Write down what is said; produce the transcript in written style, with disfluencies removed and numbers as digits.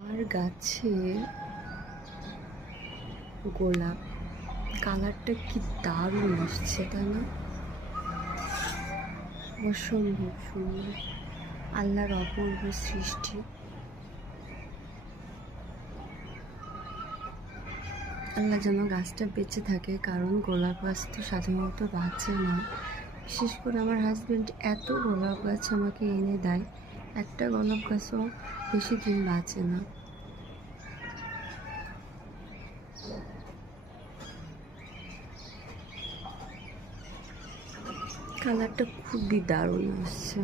আর গাছে গোলাপ কালারটা কি দারুণ আসছে, তাই না? অসম্ভব সুন্দর, আল্লাহর অপূর্ব সৃষ্টি। আল্লাহ যেন গাছটা বেঁচে থাকে, কারণ গোলাপ গাছ তো সাধারণত বাঁচে না। বিশেষ করে আমার হাজব্যান্ড এত গোলাপ গাছ আমাকে এনে দেয়, একটা গোলাপ গাছও বেশি দিন বাঁচে না। কালারটা খুবই দারুণ আসছে।